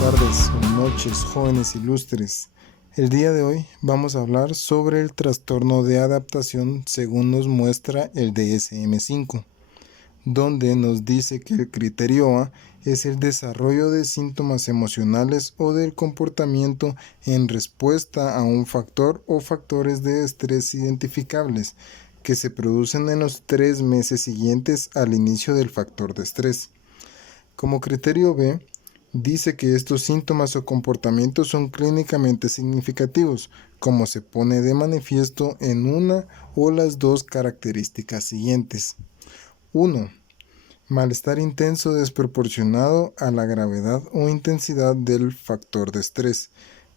tardes o noches, jóvenes ilustres. El día de hoy vamos a hablar sobre el trastorno de adaptación según nos muestra el DSM-5, donde nos dice que el criterio A es el desarrollo de síntomas emocionales o del comportamiento en respuesta a un factor o factores de estrés identificables que se producen en los 3 meses siguientes al inicio del factor de estrés. Como criterio B, dice que estos síntomas o comportamientos son clínicamente significativos, como se pone de manifiesto en una o las dos características siguientes. 1. Malestar intenso desproporcionado a la gravedad o intensidad del factor de estrés,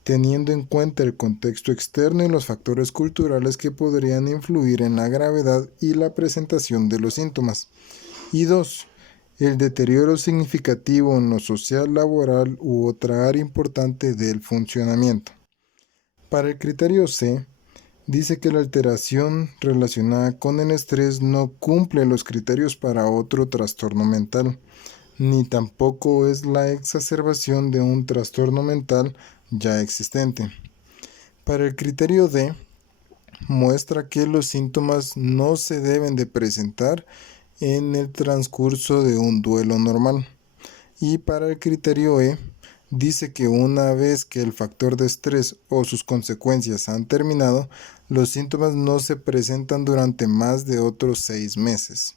teniendo en cuenta el contexto externo y los factores culturales que podrían influir en la gravedad y la presentación de los síntomas. Y 2. El deterioro significativo en lo social, laboral u otra área importante del funcionamiento. Para el criterio C, dice que la alteración relacionada con el estrés no cumple los criterios para otro trastorno mental, ni tampoco es la exacerbación de un trastorno mental ya existente. Para el criterio D, muestra que los síntomas no se deben de presentar en el transcurso de un duelo normal. Y para el criterio E, dice que una vez que el factor de estrés o sus consecuencias han terminado, los síntomas no se presentan durante más de otros 6 meses.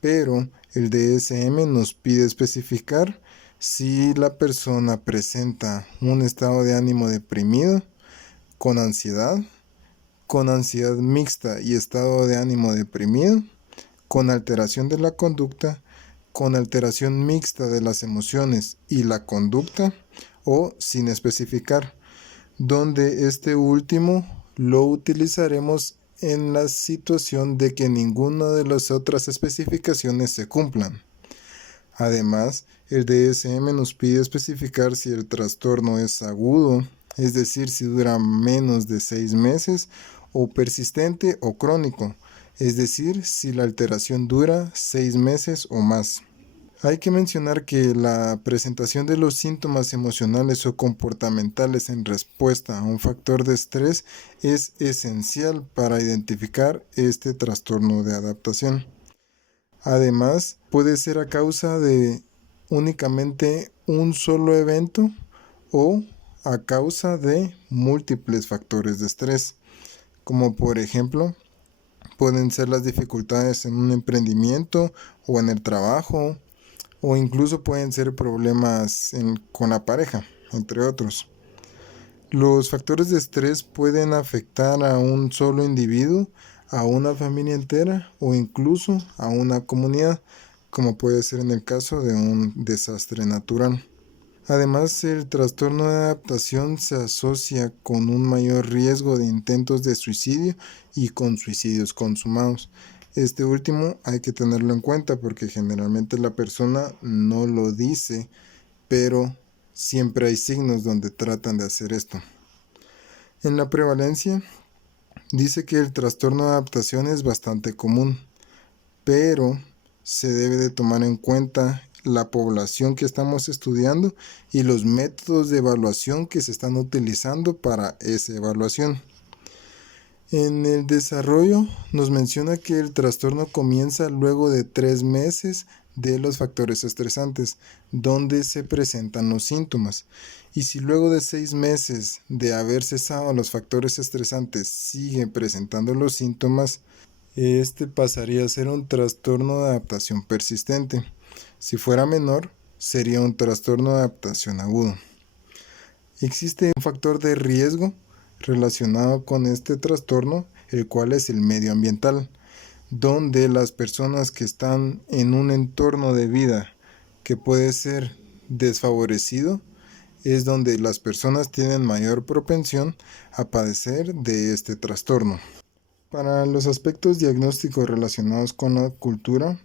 Pero el DSM nos pide especificar si la persona presenta un estado de ánimo deprimido, con ansiedad mixta y estado de ánimo deprimido, con alteración de la conducta, con alteración mixta de las emociones y la conducta, o sin especificar, donde este último lo utilizaremos en la situación de que ninguna de las otras especificaciones se cumplan. Además, el DSM nos pide especificar si el trastorno es agudo, es decir, si dura menos de 6 meses, o persistente o crónico, es decir, si la alteración dura 6 meses o más. Hay que mencionar que la presentación de los síntomas emocionales o comportamentales en respuesta a un factor de estrés es esencial para identificar este trastorno de adaptación. Además, puede ser a causa de únicamente un solo evento o a causa de múltiples factores de estrés, como por ejemplo, pueden ser las dificultades en un emprendimiento o en el trabajo, o incluso pueden ser problemas con la pareja, entre otros. Los factores de estrés pueden afectar a un solo individuo, a una familia entera o incluso a una comunidad, como puede ser en el caso de un desastre natural. Además, el trastorno de adaptación se asocia con un mayor riesgo de intentos de suicidio y con suicidios consumados. Este último hay que tenerlo en cuenta porque generalmente la persona no lo dice, pero siempre hay signos donde tratan de hacer esto. En la prevalencia, dice que el trastorno de adaptación es bastante común, pero se debe de tomar en cuenta la población que estamos estudiando y los métodos de evaluación que se están utilizando para esa evaluación. En el desarrollo nos menciona que el trastorno comienza luego de 3 meses de los factores estresantes, donde se presentan los síntomas. Y si luego de 6 meses de haber cesado los factores estresantes siguen presentando los síntomas, este pasaría a ser un trastorno de adaptación persistente. Si fuera menor, sería un trastorno de adaptación agudo. Existe un factor de riesgo relacionado con este trastorno, el cual es el medio ambiental, donde las personas que están en un entorno de vida que puede ser desfavorecido, es donde las personas tienen mayor propensión a padecer de este trastorno. Para los aspectos diagnósticos relacionados con la cultura,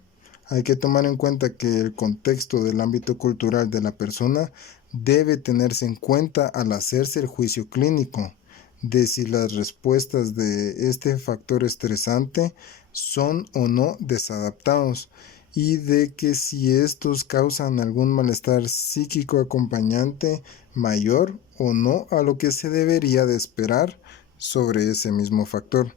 hay que tomar en cuenta que el contexto del ámbito cultural de la persona debe tenerse en cuenta al hacerse el juicio clínico de si las respuestas de este factor estresante son o no desadaptados y de que si estos causan algún malestar psíquico acompañante mayor o no a lo que se debería de esperar sobre ese mismo factor.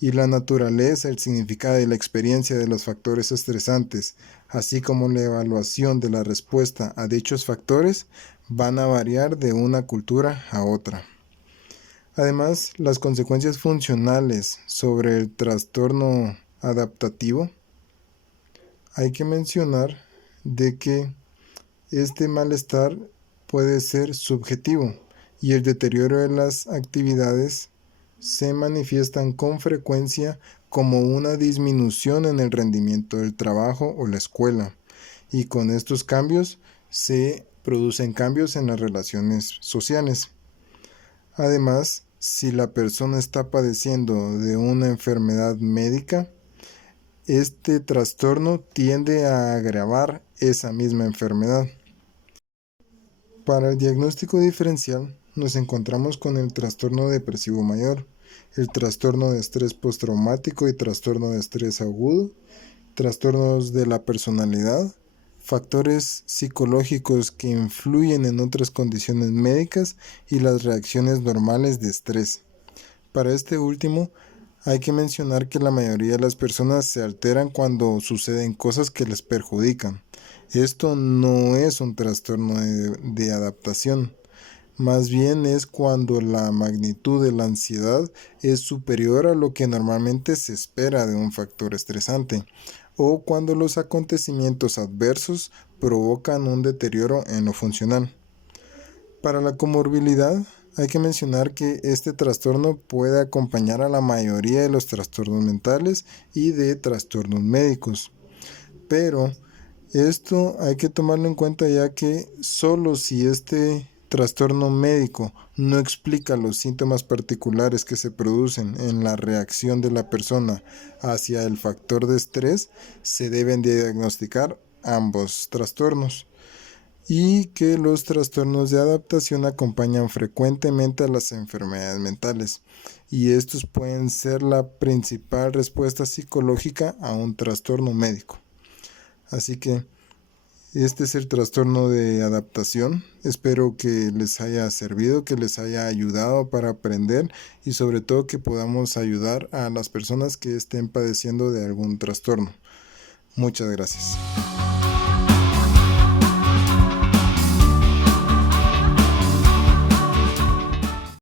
Y la naturaleza, el significado y la experiencia de los factores estresantes, así como la evaluación de la respuesta a dichos factores, van a variar de una cultura a otra. Además, las consecuencias funcionales sobre el trastorno adaptativo, hay que mencionar de que este malestar puede ser subjetivo y el deterioro de las actividades se manifiestan con frecuencia como una disminución en el rendimiento del trabajo o la escuela, y con estos cambios se producen cambios en las relaciones sociales. Además, si la persona está padeciendo de una enfermedad médica, este trastorno tiende a agravar esa misma enfermedad. Para el diagnóstico diferencial, nos encontramos con el trastorno depresivo mayor, el trastorno de estrés postraumático y trastorno de estrés agudo, trastornos de la personalidad, factores psicológicos que influyen en otras condiciones médicas y las reacciones normales de estrés. Para este último, hay que mencionar que la mayoría de las personas se alteran cuando suceden cosas que les perjudican. Esto no es un trastorno de adaptación, más bien es cuando la magnitud de la ansiedad es superior a lo que normalmente se espera de un factor estresante, o cuando los acontecimientos adversos provocan un deterioro en lo funcional. Para la comorbilidad, hay que mencionar que este trastorno puede acompañar a la mayoría de los trastornos mentales y de trastornos médicos, pero esto hay que tomarlo en cuenta, ya que solo si este trastorno médico no explica los síntomas particulares que se producen en la reacción de la persona hacia el factor de estrés, se deben diagnosticar ambos trastornos, y que los trastornos de adaptación acompañan frecuentemente a las enfermedades mentales, y estos pueden ser la principal respuesta psicológica a un trastorno médico. Así que este es el trastorno de adaptación. Espero que les haya servido, que les haya ayudado para aprender y sobre todo que podamos ayudar a las personas que estén padeciendo de algún trastorno. Muchas gracias.